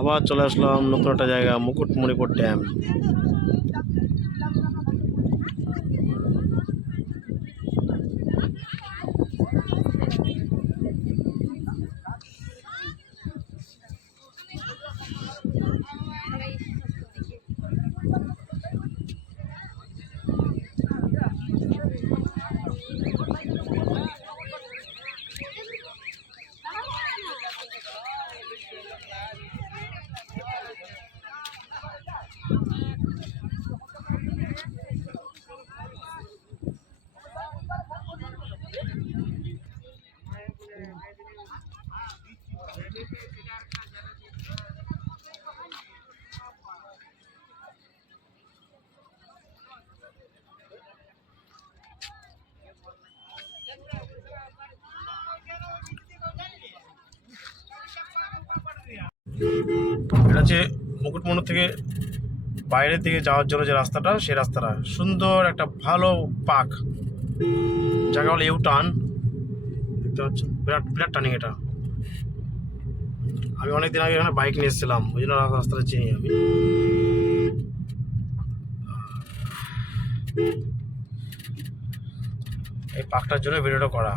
আবার চলে আসলাম নতুন একটা জায়গা, মুকুটমণিপুর ড্যাম। এটা হচ্ছে মুকুটমণিপুর থেকে বাইরের দিকে যাওয়ার জন্য যে রাস্তাটা, সেই রাস্তাটা সুন্দর একটা ভালো পাক, যাকে বলে ইউ টার্ন। দেখতে পাচ্ছেন বিরাট বিরাট টার্নিং এটা। আমি অনেকদিন আগে এখানে বাইক নিয়ে এসেছিলাম, ওই জন্য রাস্তাটা চিনি আমি। এই পাকটার জন্য ভিডিওটা করা।